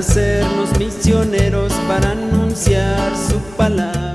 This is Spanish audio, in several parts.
hacernos misioneros para anunciar su palabra.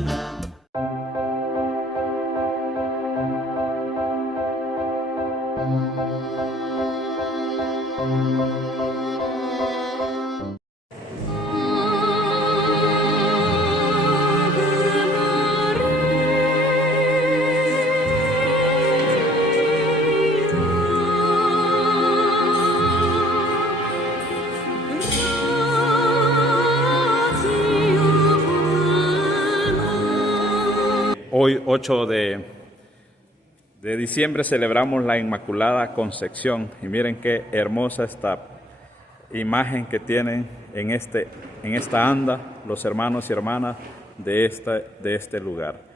Hoy, 8 de diciembre, celebramos la Inmaculada Concepción y miren qué hermosa esta imagen que tienen en esta anda los hermanos y hermanas de este lugar.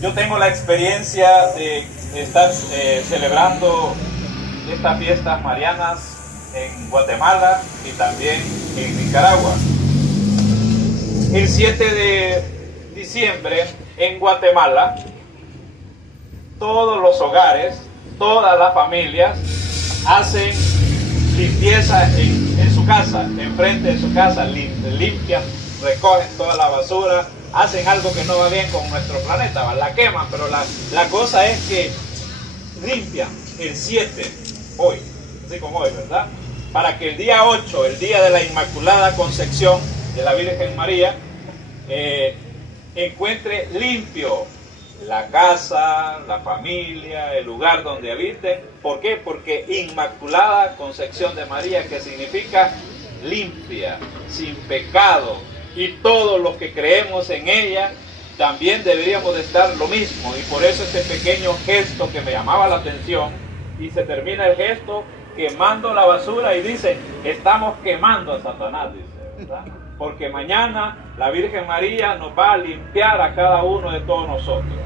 Yo tengo la experiencia de estar celebrando estas fiestas marianas en Guatemala y también en Nicaragua. El 7 de diciembre en Guatemala, todos los hogares, todas las familias hacen limpieza en su casa, enfrente de su casa, limpian, recogen toda la basura, hacen algo que no va bien con nuestro planeta, la queman, pero la cosa es que limpian el 7, hoy, así como hoy, ¿verdad? Para que el día 8, el día de la Inmaculada Concepción de la Virgen María, encuentre limpio la casa, la familia, el lugar donde habiten. ¿Por qué? Porque Inmaculada Concepción de María, que significa limpia, sin pecado, y todos los que creemos en ella también deberíamos de estar lo mismo. Y por eso este pequeño gesto que me llamaba la atención, y se termina el gesto quemando la basura y dice, estamos quemando a Satanás, dice, ¿verdad? Porque mañana la Virgen María nos va a limpiar a cada uno de todos nosotros.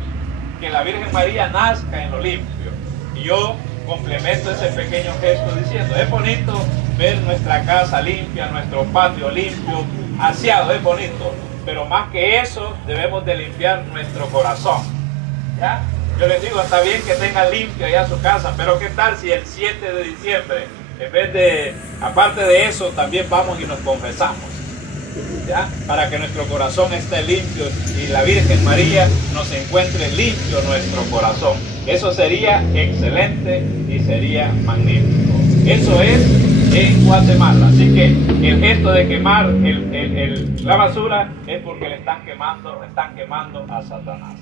Que la Virgen María nazca en lo limpio. Y yo complemento ese pequeño gesto diciendo, es bonito ver nuestra casa limpia, nuestro patio limpio, aseado, es bonito, pero más que eso debemos de limpiar nuestro corazón, ¿ya? Yo les digo, está bien que tengan limpio ya su casa, pero ¿qué tal si el 7 de diciembre, en vez de, aparte de eso, también vamos y nos confesamos, ¿ya? Para que nuestro corazón esté limpio y la Virgen María nos encuentre limpio nuestro corazón. Eso sería excelente y sería magnífico. Eso es en Guatemala. Así que el gesto de quemar la basura es porque le están quemando a Satanás.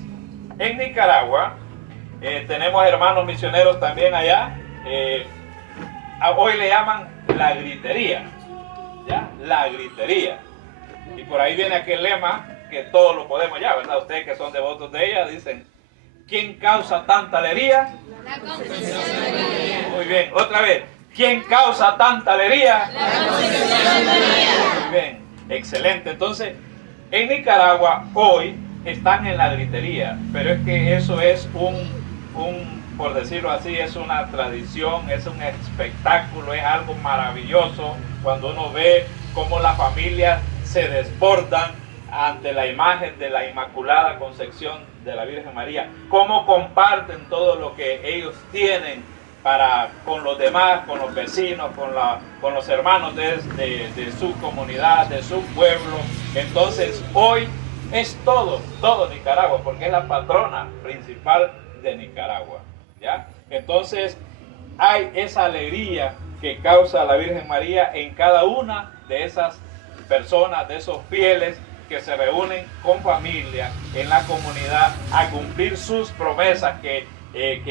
En Nicaragua tenemos hermanos misioneros también allá. Hoy le llaman la gritería, ¿ya? La gritería. Y por ahí viene aquel lema que todos lo podemos ya, ¿verdad? Ustedes que son devotos de ella dicen, ¿quién causa tanta alegría? La Concepción de María. Muy bien, otra vez. ¿Quién causa tanta alegría? La Concepción de María. Muy bien, excelente. Entonces, en Nicaragua hoy están en la gritería, pero es que eso es por decirlo así, es una tradición, es un espectáculo, es algo maravilloso cuando uno ve cómo las familias se desbordan ante la imagen de la Inmaculada Concepción de la Virgen María, cómo comparten todo lo que ellos tienen con los demás, con los vecinos, con los hermanos de su comunidad, de su pueblo. Entonces hoy es todo Nicaragua, porque es la patrona principal de Nicaragua, ¿ya? Entonces hay esa alegría que causa la Virgen María en cada una de esas personas, de esos fieles que se reúnen con familia en la comunidad a cumplir sus promesas que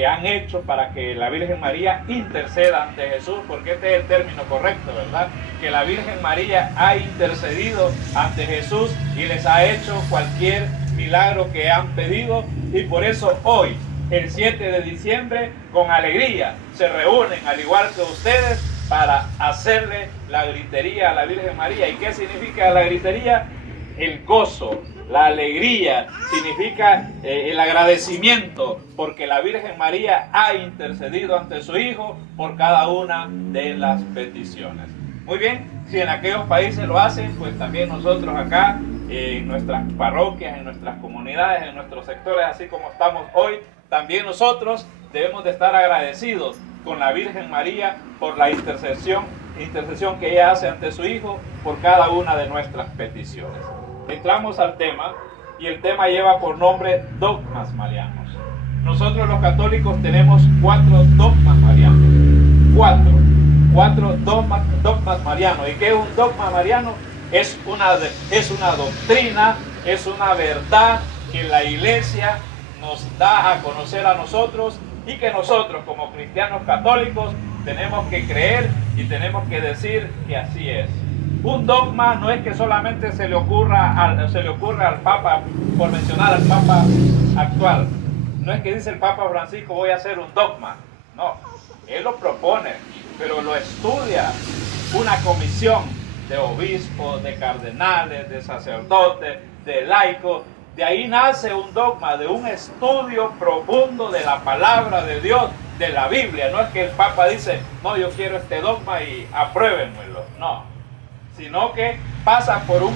han hecho para que la Virgen María interceda ante Jesús, porque este es el término correcto, ¿verdad? Que la Virgen María ha intercedido ante Jesús y les ha hecho cualquier milagro que han pedido, y por eso hoy, el 7 de diciembre, con alegría se reúnen, al igual que ustedes, para hacerle la gritería a la Virgen María. ¿Y qué significa la gritería? El gozo, la alegría, significa el agradecimiento, porque la Virgen María ha intercedido ante su Hijo por cada una de las peticiones. Muy bien, si en aquellos países lo hacen, pues también nosotros acá, en nuestras parroquias, en nuestras comunidades, en nuestros sectores, así como estamos hoy, también nosotros debemos de estar agradecidos con la Virgen María por la intercesión que ella hace ante su Hijo por cada una de nuestras peticiones. Entramos al tema, y el tema lleva por nombre dogmas marianos. Nosotros los católicos tenemos 4 dogmas marianos. Cuatro dogmas marianos. ¿Y qué es un dogma mariano? Es una doctrina, es una verdad que la Iglesia nos da a conocer a nosotros, y que nosotros como cristianos católicos tenemos que creer y tenemos que decir que así es. Un dogma no es que solamente se le ocurre al Papa, por mencionar al Papa actual. No es que dice el Papa Francisco, voy a hacer un dogma. No, él lo propone, pero lo estudia una comisión de obispos, de cardenales, de sacerdotes, de laicos. De ahí nace un dogma, de un estudio profundo de la palabra de Dios, de la Biblia. No es que el Papa dice, no, yo quiero este dogma y apruébenmelo. No, sino que pasa por un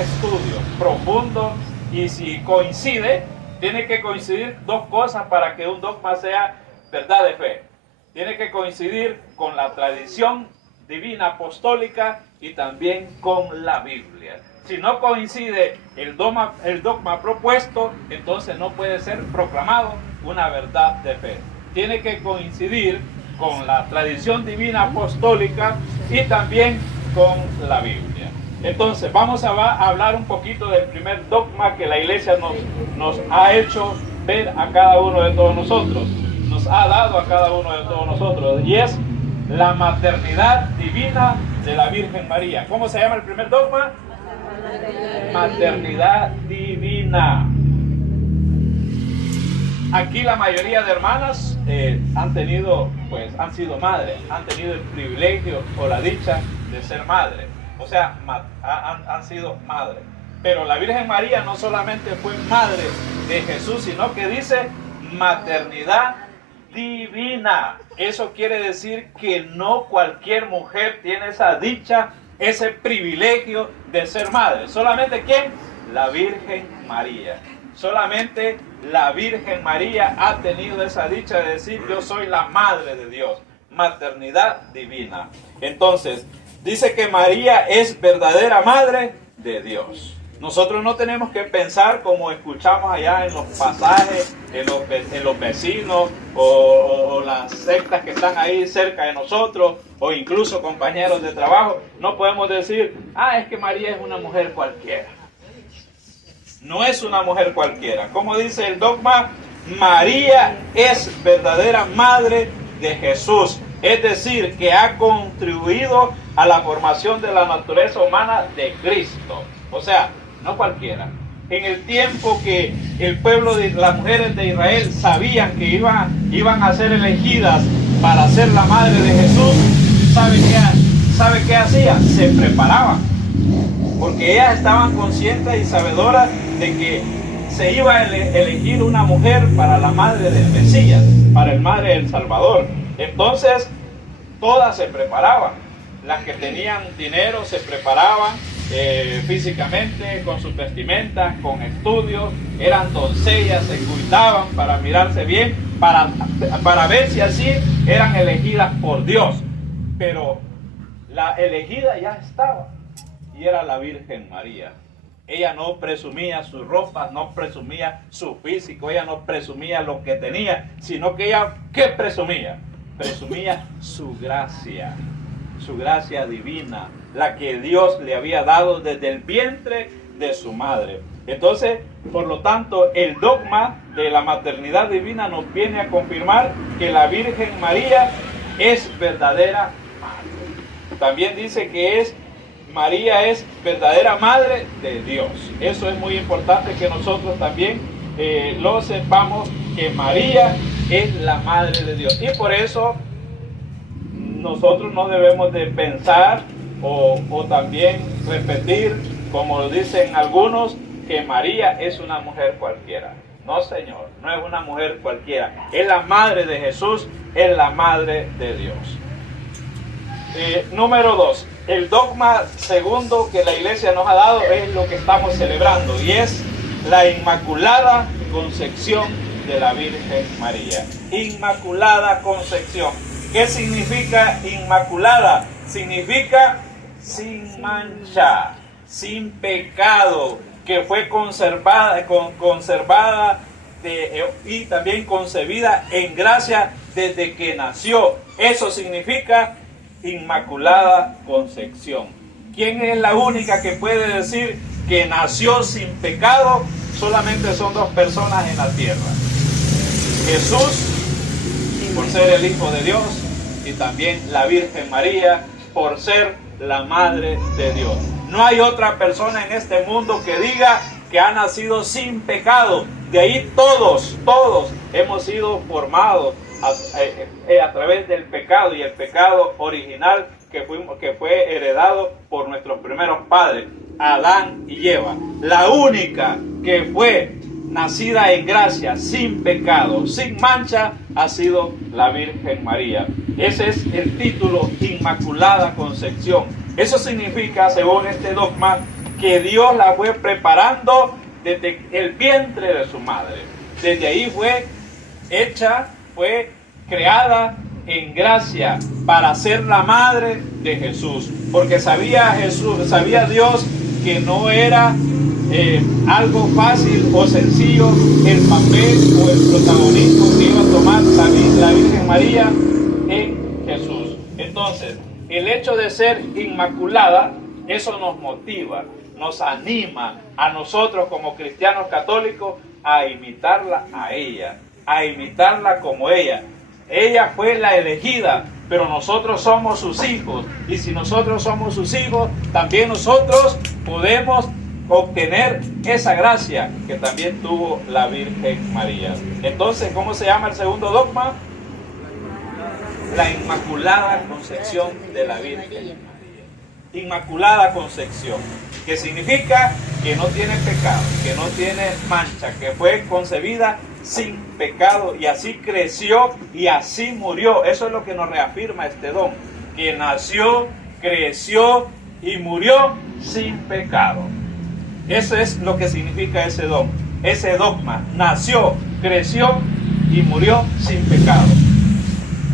estudio profundo, y si coincide, tiene que coincidir 2 cosas para que un dogma sea verdad de fe. Tiene que coincidir con la tradición divina apostólica y también con la Biblia. Si no coincide el dogma propuesto, entonces no puede ser proclamado una verdad de fe. Tiene que coincidir con la tradición divina apostólica y también con la Biblia. Entonces vamos a hablar un poquito del primer dogma que la Iglesia nos ha hecho ver a cada uno de todos nosotros, nos ha dado a cada uno de todos nosotros, y es la maternidad divina de la Virgen María. ¿Cómo se llama el primer dogma? Maternidad divina. Aquí la mayoría de hermanas han sido madres, han tenido el privilegio o la dicha de ser madres, o sea, han sido madres. Pero la Virgen María no solamente fue madre de Jesús, sino que dice maternidad divina. Eso quiere decir que no cualquier mujer tiene esa dicha, ese privilegio de ser madre. ¿Solamente quién? La Virgen María. Solamente la Virgen María ha tenido esa dicha de decir, yo soy la madre de Dios. Maternidad divina. Entonces, dice que María es verdadera madre de Dios. Nosotros no tenemos que pensar como escuchamos allá en los pasajes, en los vecinos o las sectas que están ahí cerca de nosotros, o incluso compañeros de trabajo. No podemos decir, es que María es una mujer cualquiera. No es una mujer cualquiera. Como dice el dogma, María es verdadera madre de Jesús. Es decir, que ha contribuido a la formación de la naturaleza humana de Cristo. O sea, no cualquiera. En el tiempo que el pueblo de las mujeres de Israel sabían que iban a ser elegidas para ser la madre de Jesús, ¿sabe qué hacían? Se preparaban. Porque ellas estaban conscientes y sabedoras de que se iba a elegir una mujer para la madre del Mesías, para el madre del Salvador. Entonces, todas se preparaban. Las que tenían dinero se preparaban físicamente, con sus vestimentas, con estudios, eran doncellas, se cuidaban para mirarse bien, para ver si así eran elegidas por Dios. Pero la elegida ya estaba, y era la Virgen María. Ella no presumía sus ropas, no presumía su físico, ella no presumía lo que tenía, sino que ella, ¿qué presumía? presumía su gracia divina, la que Dios le había dado desde el vientre de su madre. Entonces, por lo tanto, el dogma de la maternidad divina nos viene a confirmar que la Virgen María es verdadera madre. También dice que María es verdadera madre de Dios. Eso es muy importante que nosotros también lo sepamos, que María es la madre de Dios. Y por eso nosotros no debemos de pensar o también repetir, como lo dicen algunos, que María es una mujer cualquiera. No, Señor, no es una mujer cualquiera. Es la madre de Jesús, es la madre de Dios. Número 2. El dogma segundo que la iglesia nos ha dado es lo que estamos celebrando, y es la Inmaculada Concepción de la Virgen María. Inmaculada Concepción. ¿Qué significa inmaculada? Significa sin mancha, sin pecado, que fue conservada y también concebida en gracia desde que nació. Eso significa Inmaculada Concepción. ¿Quién es la única que puede decir que nació sin pecado? Solamente son dos personas en la tierra: Jesús, por ser el Hijo de Dios, y también la Virgen María, por ser la Madre de Dios. No hay otra persona en este mundo que diga que ha nacido sin pecado. De ahí todos hemos sido formados a través del pecado, y el pecado original que fue heredado por nuestros primeros padres, Adán y Eva. La única que fue nacida en gracia, sin pecado, sin mancha, ha sido la Virgen María. Ese es el título, Inmaculada Concepción. Eso significa, según este dogma, que Dios la fue preparando desde el vientre de su madre. Desde ahí fue hecha, fue creada en gracia para ser la madre de Jesús. Porque sabía Dios que no era algo fácil o sencillo el papel o el protagonismo que iba a tomar la Virgen María en Jesús. Entonces, el hecho de ser inmaculada, eso nos motiva, nos anima a nosotros como cristianos católicos a imitarla a ella, a imitarla como ella. Ella fue la elegida, pero nosotros somos sus hijos, y si nosotros somos sus hijos, también nosotros podemos obtener esa gracia que también tuvo la Virgen María. Entonces, ¿cómo se llama el segundo dogma? La Inmaculada Concepción de la Virgen María. Inmaculada Concepción, que significa que no tiene pecado, que no tiene mancha, que fue concebida sin pecado, y así creció y así murió. Eso es lo que nos reafirma este don, que nació, creció y murió sin pecado. Eso es lo que significa ese don, ese dogma: nació, creció y murió sin pecado.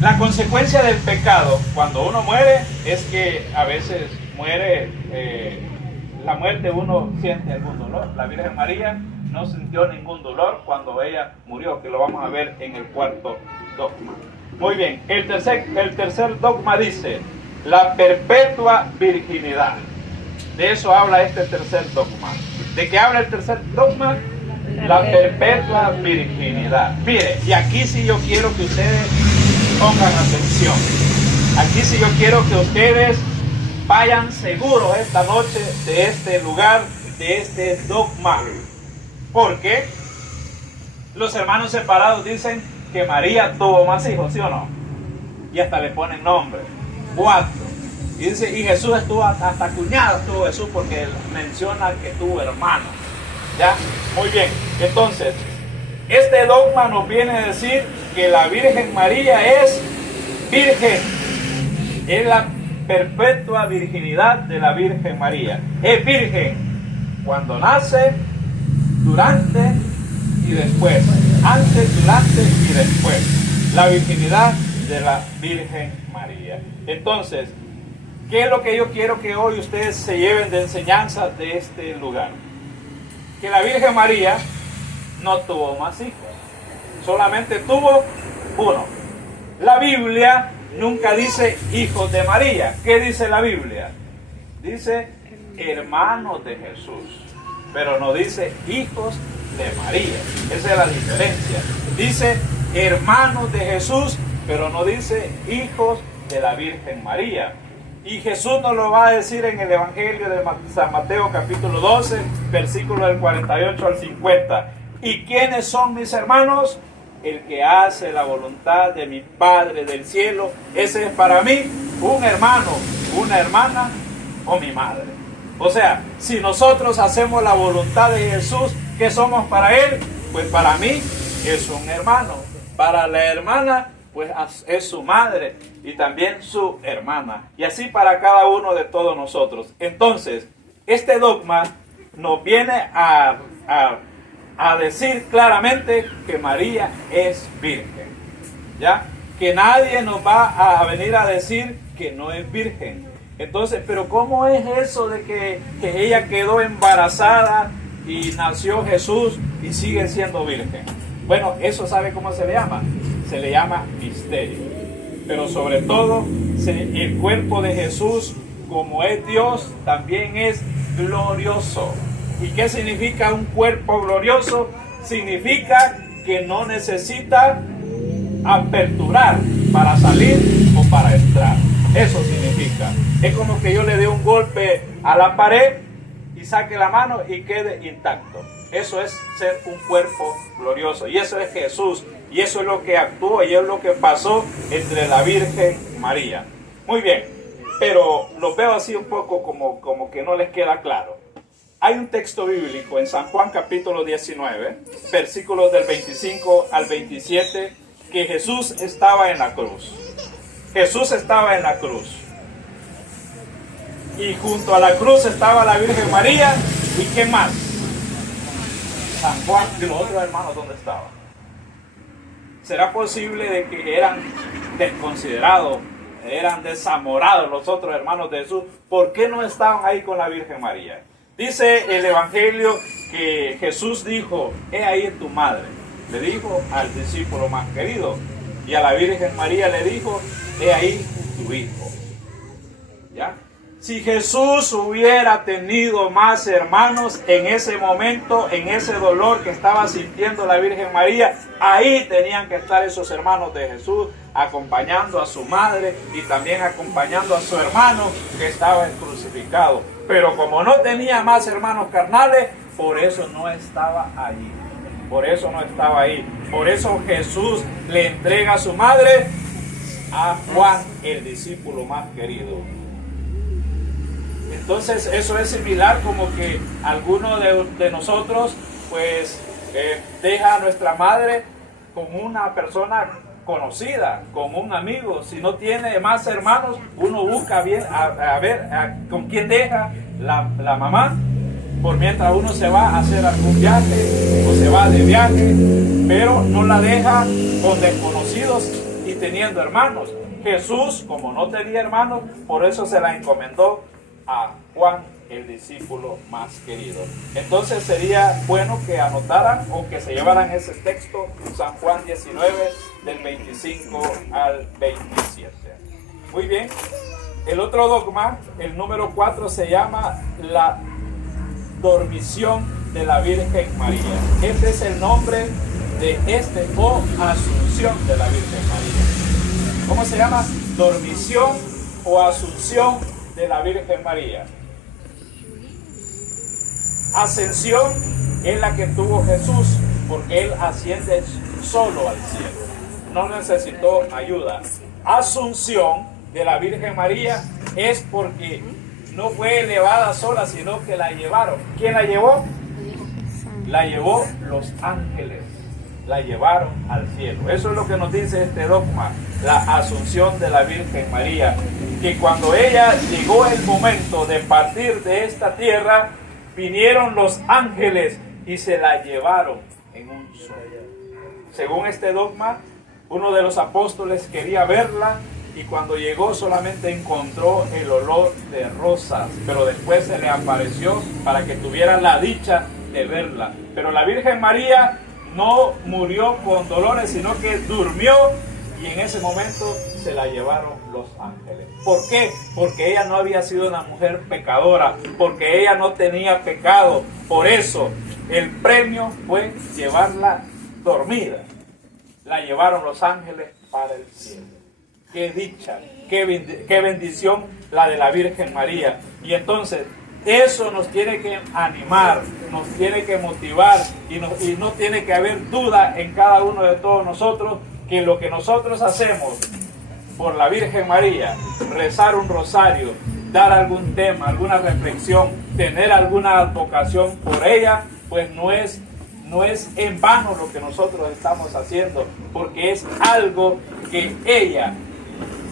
La consecuencia del pecado cuando uno muere es que a veces muere, la muerte uno siente algún dolor. La Virgen María no sintió ningún dolor cuando ella murió, que lo vamos a ver en el cuarto dogma. Muy bien, el tercer dogma dice la perpetua virginidad. De eso habla este tercer dogma. ¿De qué habla el tercer dogma? La perpetua virginidad. Mire, y aquí sí yo quiero que ustedes pongan atención. Aquí sí yo quiero que ustedes vayan seguros esta noche de este lugar, de este dogma. Porque los hermanos separados dicen que María tuvo más hijos, ¿sí o no? Y hasta le ponen nombre. 4. Y dice, y Jesús estuvo, hasta cuñado estuvo Jesús, porque él menciona que tuvo hermanos. ¿Ya? Muy bien. Entonces, este dogma nos viene a decir que la Virgen María es virgen. Es la perpetua virginidad de la Virgen María. Es virgen cuando nace, durante y después. Antes, durante y después. La virginidad de la Virgen María. Entonces, ¿qué es lo que yo quiero que hoy ustedes se lleven de enseñanza de este lugar? Que la Virgen María no tuvo más hijos, solamente tuvo uno, La Biblia nunca dice hijos de María. ¿Qué dice la Biblia? Dice hermanos de Jesús, pero no dice hijos de María. Esa es la diferencia. Dice hermanos de Jesús, pero no dice hijos de la Virgen María. Y Jesús nos lo va a decir en el Evangelio de San Mateo capítulo 12, versículo del 48 al 50. ¿Y quiénes son mis hermanos? El que hace la voluntad de mi Padre del cielo. Ese es para mí un hermano, una hermana o mi madre. O sea, si nosotros hacemos la voluntad de Jesús, ¿qué somos para Él? Pues para mí es un hermano. Para la hermana, pues es su madre y también su hermana. Y así para cada uno de todos nosotros. Entonces, este dogma nos viene a decir claramente que María es virgen. ¿Ya? Que nadie nos va a venir a decir que no es virgen. Entonces, pero ¿cómo es eso de que ella quedó embarazada y nació Jesús y sigue siendo virgen? Bueno, eso ¿sabe cómo se le llama? Se le llama misterio. Pero sobre todo, el cuerpo de Jesús, como es Dios, también es glorioso. ¿Y qué significa un cuerpo glorioso? Significa que no necesita aperturar para salir o para entrar. Eso significa. Es como que yo le dé un golpe a la pared y saque la mano y quede intacto. Eso es ser un cuerpo glorioso. Y eso es Jesús. Y eso es lo que actuó y es lo que pasó entre la Virgen María. Muy bien. Pero lo veo así un poco como que no les queda claro. Hay un texto bíblico en San Juan capítulo 19, versículos del 25 al 27, que Jesús estaba en la cruz. Jesús estaba en la cruz. Y junto a la cruz estaba la Virgen María. ¿Y qué más? San Juan y los otros hermanos, ¿dónde estaban? ¿Será posible de que eran desconsiderados, eran desamorados los otros hermanos de Jesús? ¿Por qué no estaban ahí con la Virgen María? Dice el Evangelio que Jesús dijo: he ahí tu madre. Le dijo al discípulo más querido. Y a la Virgen María le dijo: he ahí tu hijo. ¿Ya? Si Jesús hubiera tenido más hermanos en ese momento, en ese dolor que estaba sintiendo la Virgen María, ahí tenían que estar esos hermanos de Jesús, acompañando a su madre y también acompañando a su hermano que estaba crucificado. Pero como no tenía más hermanos carnales, por eso no estaba allí. Por eso no estaba ahí. Por eso Jesús le entrega a su madre a Juan, el discípulo más querido. Entonces eso es similar como que alguno de nosotros pues deja a nuestra madre con una persona conocida, con un amigo. Si no tiene más hermanos, uno busca bien a ver con quién deja la mamá, por mientras uno se va a hacer algún viaje o se va de viaje, pero no la deja con desconocidos y teniendo hermanos. Jesús, como no tenía hermanos, por eso se la encomendó a Juan, el discípulo más querido. Entonces sería bueno que anotaran o que se llevaran ese texto, San Juan 19, del 25 al 27. Muy bien. El otro dogma, el número 4, se llama la dormición de la Virgen María. Este es el nombre de o asunción de la Virgen María. ¿Cómo se llama? Dormición o asunción de la Virgen María. Ascensión es la que tuvo Jesús, porque Él asciende solo al cielo. No necesitó ayuda. Asunción de la Virgen María es porque no fue elevada sola, sino que la llevaron. ¿Quién la llevó? La llevó los ángeles. La llevaron al cielo. Eso es lo que nos dice este dogma, la asunción de la Virgen María, que cuando ella llegó el momento de partir de esta tierra, vinieron los ángeles y se la llevaron en un sueño. Según este dogma, uno de los apóstoles quería verla y cuando llegó solamente encontró el olor de rosas, pero después se le apareció para que tuviera la dicha de verla. Pero la Virgen María no murió con dolores, sino que durmió y en ese momento se la llevaron los ángeles. ¿Por qué? Porque ella no había sido una mujer pecadora, porque ella no tenía pecado. Por eso el premio fue llevarla dormida. La llevaron los ángeles para el cielo. Qué dicha, qué bendición la de la Virgen María. Y entonces eso nos tiene que animar, nos tiene que motivar y no tiene que haber duda en cada uno de todos nosotros que lo que nosotros hacemos por la Virgen María, rezar un rosario, dar algún tema, alguna reflexión, tener alguna advocación por ella, pues no es en vano lo que nosotros estamos haciendo, porque es algo que ella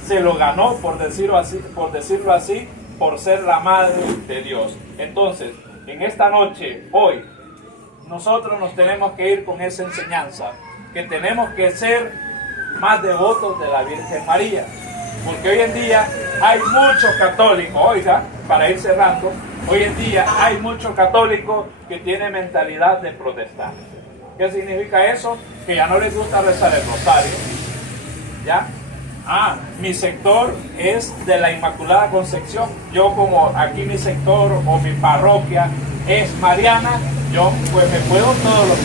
se lo ganó, por decirlo así, por ser la madre de Dios. Entonces, en esta noche, hoy, nosotros nos tenemos que ir con esa enseñanza, que tenemos que ser más devotos de la Virgen María, porque hoy en día hay muchos católicos, oiga, para ir cerrando, hoy en día hay muchos católicos que tienen mentalidad de protestante. ¿Qué significa eso? Que ya no les gusta rezar el rosario, ¿ya? Mi sector es de la Inmaculada Concepción. Yo, como aquí mi sector o mi parroquia es mariana, yo pues me puedo todos los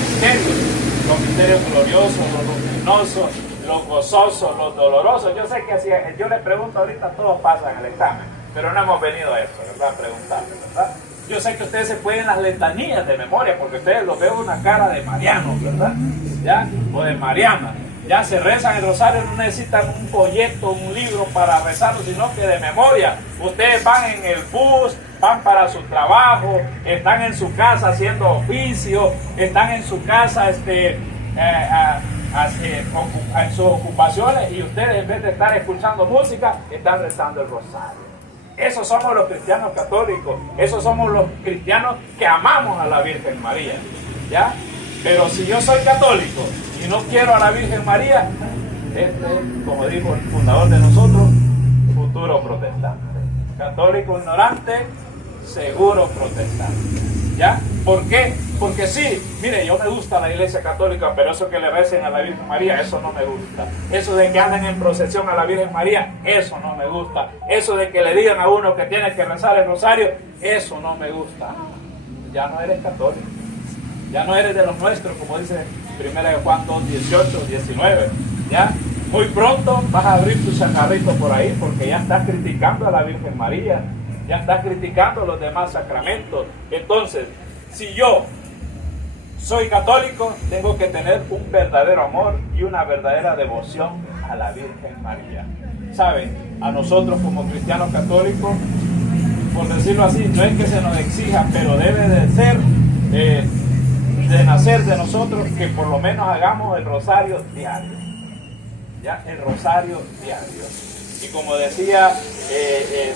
misterios gloriosos, los luminosos, los gozosos, los dolorosos. Yo sé que si yo les pregunto ahorita, todos pasan el examen, pero no hemos venido a eso, ¿verdad? A preguntarles, ¿verdad? Yo sé que ustedes se pueden las letanías de memoria, porque ustedes los veo una cara de marianos, ¿verdad? ¿Ya? O de mariana. Ya se rezan el rosario, no necesitan un folleto, un libro para rezarlo, sino que de memoria. Ustedes van en el bus, van para su trabajo, están en su casa haciendo oficio, están en su casa en sus ocupaciones, y ustedes, en vez de estar escuchando música, están rezando el rosario. Esos somos los cristianos católicos, esos somos los cristianos que amamos a la Virgen María, ¿ya? Pero si yo soy católico y no quiero a la Virgen María, como dijo el fundador de nosotros, futuro protestante. Católico ignorante, seguro protestante. ¿Ya? ¿Por qué? Porque sí, mire, yo me gusta la Iglesia Católica, pero eso que le recen a la Virgen María, eso no me gusta. Eso de que anden en procesión a la Virgen María, eso no me gusta. Eso de que le digan a uno que tiene que rezar el rosario, eso no me gusta. Ya no eres católico. Ya no eres de los nuestros, como dice 1 Juan 2, 18, 19. ¿Ya? Muy pronto vas a abrir tu chacarrito por ahí, porque ya estás criticando a la Virgen María, ya estás criticando los demás sacramentos. Entonces, si yo soy católico, tengo que tener un verdadero amor y una verdadera devoción a la Virgen María. ¿Saben? A nosotros como cristianos católicos, por decirlo así, no es que se nos exija, pero debe de ser... de nacer de nosotros que por lo menos hagamos el rosario diario, ¿ya? El rosario diario. Y como decía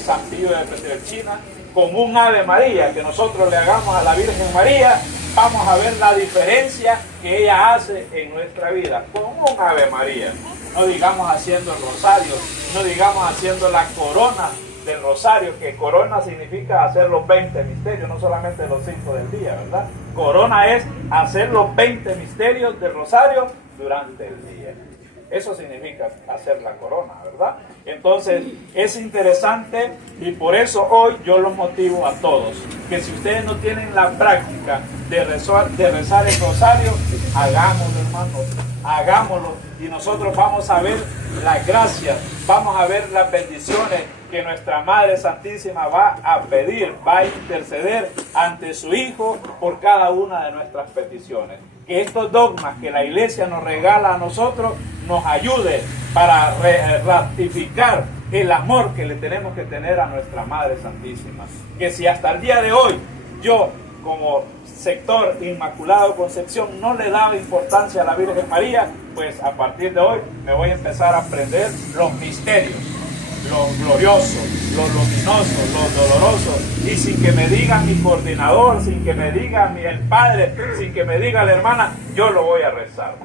San Pío de Pietrelcina, con un Ave María que nosotros le hagamos a la Virgen María, vamos a ver la diferencia que ella hace en nuestra vida. Con un Ave María, no digamos haciendo el rosario, no digamos haciendo la corona del rosario, que corona significa hacer los 20 misterios, no solamente los 5 del día, ¿verdad? Corona es hacer los 20 misterios del rosario durante el día. Eso significa hacer la corona, ¿verdad? Entonces, es interesante, y por eso hoy yo los motivo a todos, que si ustedes no tienen la práctica de rezar el rosario, hagámoslo, hermanos, hagámoslo, y nosotros vamos a ver las gracias, vamos a ver las bendiciones que nuestra Madre Santísima va a pedir, va a interceder ante su Hijo por cada una de nuestras peticiones. Que estos dogmas que la Iglesia nos regala a nosotros nos ayude para ratificar el amor que le tenemos que tener a nuestra Madre Santísima. Que si hasta el día de hoy yo, como sector Inmaculado Concepción, no le daba importancia a la Virgen María, pues a partir de hoy me voy a empezar a aprender los misterios, los gloriosos, los luminosos, los dolorosos, y sin que me diga mi coordinador, sin que me diga el padre, sin que me diga la hermana, yo lo voy a rezar.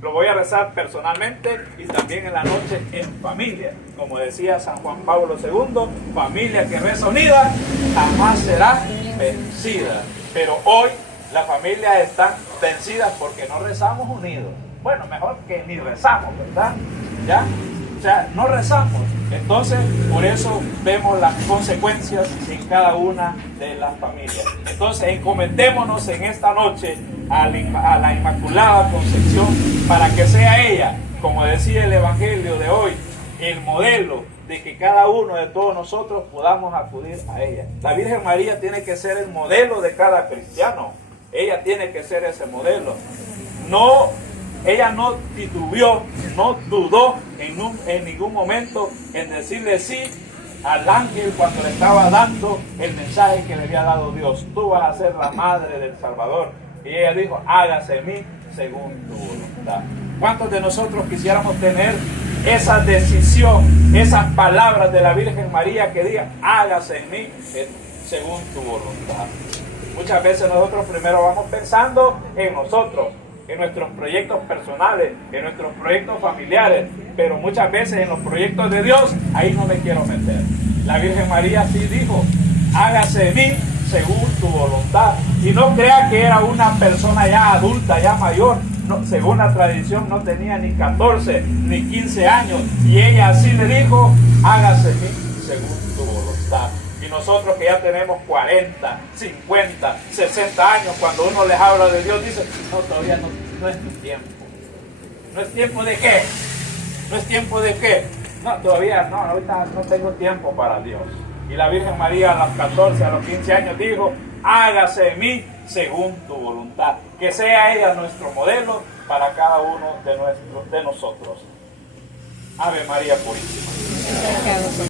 Lo voy a rezar personalmente y también en la noche en familia. Como decía San Juan Pablo II, familia que reza unida jamás será vencida. Pero hoy las familias están vencidas porque no rezamos unidos. bueno, mejor que ni rezamos, ¿verdad? ¿Ya? O sea, no rezamos. Entonces, por eso vemos las consecuencias en cada una de las familias. Entonces, encomendémonos en esta noche a la Inmaculada Concepción para que sea ella, como decía el Evangelio de hoy, el modelo de que cada uno de todos nosotros podamos acudir a ella. La Virgen María tiene que ser el modelo de cada cristiano. Ella tiene que ser ese modelo. Ella no titubeó, no dudó en ningún momento en decirle sí al ángel cuando le estaba dando el mensaje que le había dado Dios. Tú vas a ser la madre del Salvador. Y ella dijo, hágase en mí según tu voluntad. ¿Cuántos de nosotros quisiéramos tener esa decisión, esas palabras de la Virgen María que diga, hágase en mí según tu voluntad? Muchas veces nosotros primero vamos pensando en nosotros, en nuestros proyectos personales, en nuestros proyectos familiares, pero muchas veces en los proyectos de Dios, ahí no me quiero meter. La Virgen María sí dijo, hágase en mí según tu voluntad. Y no crea que era una persona ya adulta, ya mayor. No, según la tradición no tenía ni 14 ni 15 años. Y ella así le dijo, hágase en mí según tu voluntad. Y nosotros que ya tenemos 40, 50, 60 años, cuando uno les habla de Dios, dice, no, todavía no es mi tiempo. ¿No es tiempo de qué? ¿No es tiempo de qué? No, todavía no, ahorita no tengo tiempo para Dios. Y la Virgen María a los 14, a los 15 años dijo, hágase en mí según tu voluntad. Que sea ella nuestro modelo para cada uno de nosotros. Ave María Purísima.